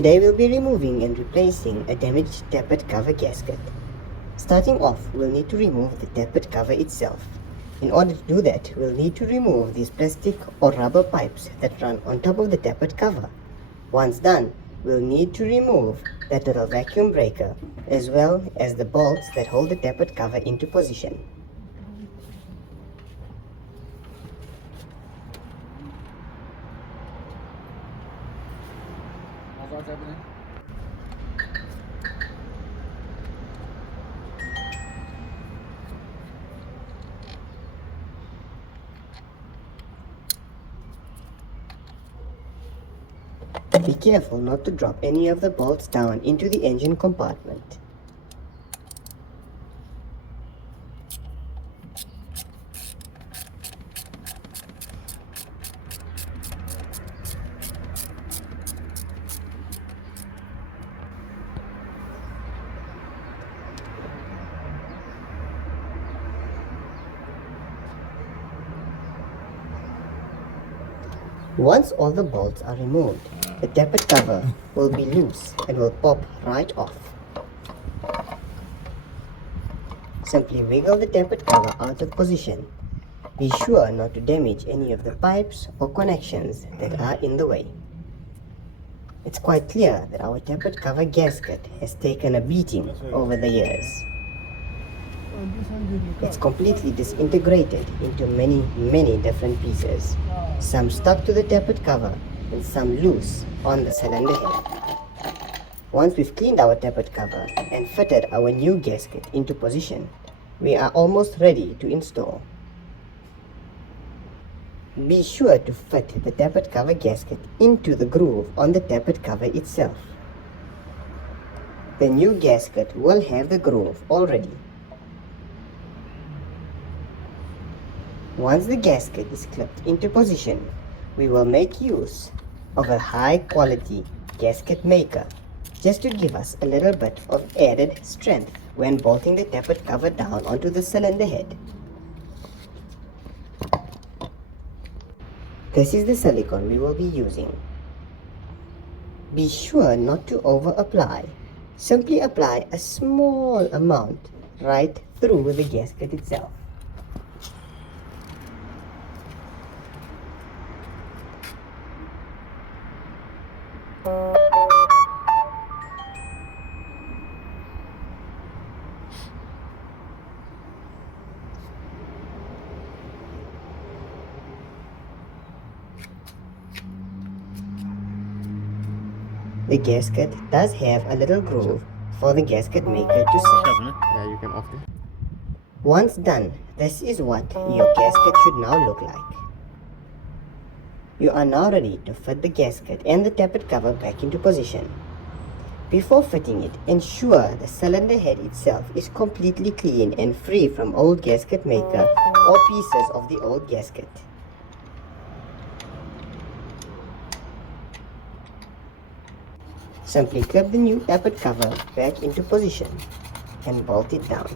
Today we'll be removing and replacing a damaged tappet cover gasket. Starting off, we'll need to remove the tappet cover itself. In order to do that, we'll need to remove these plastic or rubber pipes that run on top of the tappet cover. Once done, we'll need to remove that little vacuum breaker, as well as the bolts that hold the tappet cover into position. What's happening? Be careful not to drop any of the bolts down into the engine compartment. Once all the bolts are removed, the tappet cover will be loose and will pop right off. Simply wiggle the tappet cover out of position. Be sure not to damage any of the pipes or connections that are in the way. It's quite clear that our tappet cover gasket has taken a beating over the years. It's completely disintegrated into many different pieces. Some stuck to the tappet cover and some loose on the cylinder head. Once we've cleaned our tappet cover and fitted our new gasket into position, we are almost ready to install. Be sure to fit the tappet cover gasket into the groove on the tappet cover itself. The new gasket will have the groove already. Once the gasket is clipped into position, we will make use of a high quality gasket maker just to give us a little bit of added strength when bolting the tappet cover down onto the cylinder head. This is the silicone we will be using. Be sure not to over apply. Simply apply a small amount right through the gasket itself. The gasket does have a little groove for the gasket maker to sit. Yeah, you can off it. Once done, this is what your gasket should now look like. You are now ready to fit the gasket and the tappet cover back into position. Before fitting it, ensure the cylinder head itself is completely clean and free from old gasket maker or pieces of the old gasket. Simply clip the new tappet cover back into position and bolt it down.